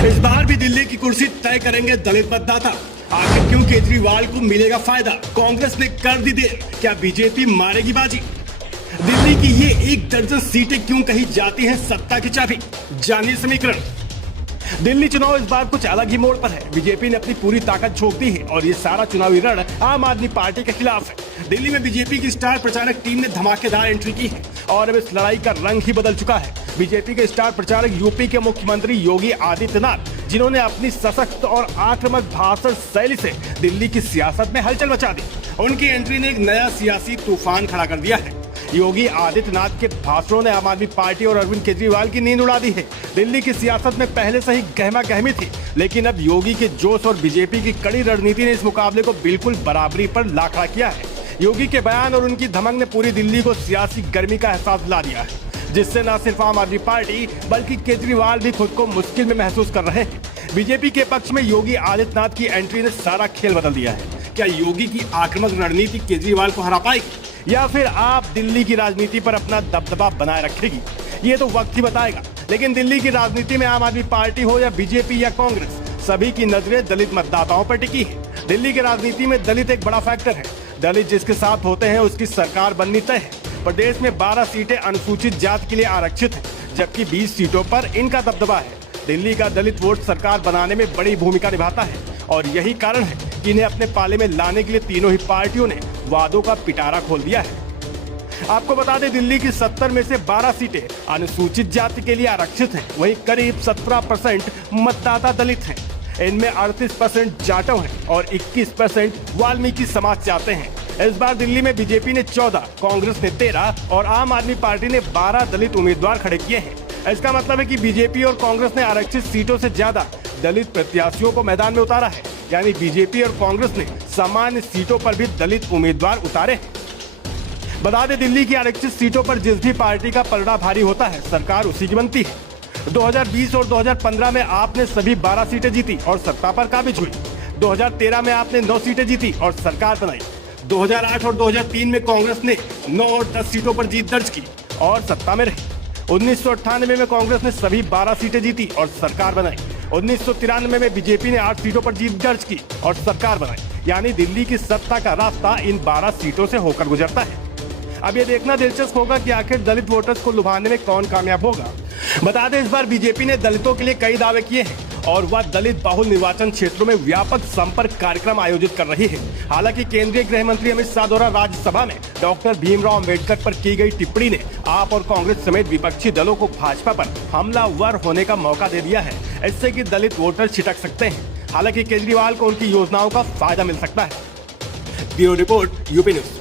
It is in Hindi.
इस बार भी दिल्ली की कुर्सी तय करेंगे दलित मतदाता। आखिर क्यों केजरीवाल को मिलेगा फायदा? कांग्रेस ने कर दी देर, क्या बीजेपी मारेगी बाजी? दिल्ली की ये 1 दर्जन सीटें क्यों कही जाती हैं सत्ता की चाबी? जानिए समीकरण। दिल्ली चुनाव इस बार कुछ अलग ही मोड़ पर है। बीजेपी ने अपनी पूरी ताकत झोंक दी है और ये सारा चुनावी रण आम आदमी पार्टी के खिलाफ है। दिल्ली में बीजेपी की स्टार प्रचारक टीम ने धमाकेदार एंट्री की है और अब इस लड़ाई का रंग ही बदल चुका है। बीजेपी के स्टार प्रचारक यूपी के मुख्यमंत्री योगी आदित्यनाथ, जिन्होंने अपनी सशक्त और आक्रामक भाषण शैली से दिल्ली की सियासत में हलचल मचा दी। उनकी एंट्री ने एक नया सियासी तूफान खड़ा कर दिया है। योगी आदित्यनाथ के भाषणों ने आम आदमी पार्टी और अरविंद केजरीवाल की नींद उड़ा दी है। दिल्ली की सियासत में पहले से ही गहमा गहमी थी, लेकिन अब योगी के जोश और बीजेपी की कड़ी रणनीति ने इस मुकाबले को बिल्कुल बराबरी पर ला खड़ा किया है। योगी के बयान और उनकी धमक ने पूरी दिल्ली को सियासी गर्मी का एहसास दिला दिया है, जिससे न सिर्फ आम आदमी पार्टी बल्कि केजरीवाल भी खुद को मुश्किल में महसूस कर रहे हैं। बीजेपी के पक्ष में योगी आदित्यनाथ की एंट्री ने सारा खेल बदल दिया है। क्या योगी की आक्रामक रणनीति केजरीवाल को हरा पाएगी या फिर आप दिल्ली की राजनीति पर अपना दबदबा बनाए रखेगी? ये तो वक्त ही बताएगा। लेकिन दिल्ली की राजनीति में आम आदमी पार्टी हो या बीजेपी या कांग्रेस, सभी की नजरें दलित मतदाताओं पर टिकी है। दिल्ली की राजनीति में दलित एक बड़ा फैक्टर है। दलित जिसके साथ होते हैं उसकी सरकार बननी तय है। प्रदेश में 12 सीटें अनुसूचित जाति के लिए आरक्षित है, जबकि 20 सीटों पर इनका दबदबा है। दिल्ली का दलित वोट सरकार बनाने में बड़ी भूमिका निभाता है और यही कारण है कि इन्हें अपने पाले में लाने के लिए तीनों ही पार्टियों ने वादों का पिटारा खोल दिया है। आपको बता दें, दिल्ली की 70 में से 12 सीटें अनुसूचित जाति के लिए आरक्षित हैं। वहीं करीब 17% मतदाता दलित हैं। इनमें 38% जाटव हैं और 21% वाल्मीकि समाज से आते हैं। इस बार दिल्ली में बीजेपी ने 14, कांग्रेस ने 13 और आम आदमी पार्टी ने 12 दलित उम्मीदवार खड़े किए हैं। इसका मतलब है कि बीजेपी और कांग्रेस ने आरक्षित सीटों से ज्यादा दलित प्रत्याशियों को मैदान में उतारा है। यानी बीजेपी और कांग्रेस ने सामान्य सीटों पर भी दलित उम्मीदवार उतारे हैं। बता दें, दिल्ली की आरक्षित सीटों पर जिस भी पार्टी का पलड़ा भारी होता है, सरकार उसी की बनती है। 2020 और 2015 में आपने सभी 12 सीटें जीती और सत्ता पर काबिज हुई। 2013 में आपने 9 सीटें जीती और सरकार बनाई। 2008 और 2003 में कांग्रेस ने 9 और 10 सीटों पर जीत दर्ज की और सत्ता में रही। 1998 में कांग्रेस ने सभी 12 सीटें जीती और सरकार बनाई। 1993 में बीजेपी ने 8 सीटों पर जीत दर्ज की और सरकार बनाई। यानी दिल्ली की सत्ता का रास्ता इन 12 सीटों से होकर गुजरता है। अब ये देखना दिलचस्प होगा कि आखिर दलित वोटर्स को लुभाने में कौन कामयाब होगा। बता दें, इस बार बीजेपी ने दलितों के लिए कई दावे किए हैं और वह दलित बहुल निर्वाचन क्षेत्रों में व्यापक संपर्क कार्यक्रम आयोजित कर रही है। हालांकि केंद्रीय गृह मंत्री अमित शाह द्वारा राज्यसभा में डॉक्टर भीमराव अंबेडकर पर की गई टिप्पणी ने आप और कांग्रेस समेत विपक्षी दलों को भाजपा पर हमलावर होने का मौका दे दिया है। इससे कि दलित वोटर छिटक सकते हैं। हालांकि केजरीवाल को उनकी योजनाओं का फायदा मिल सकता है। Bureau report, UP news.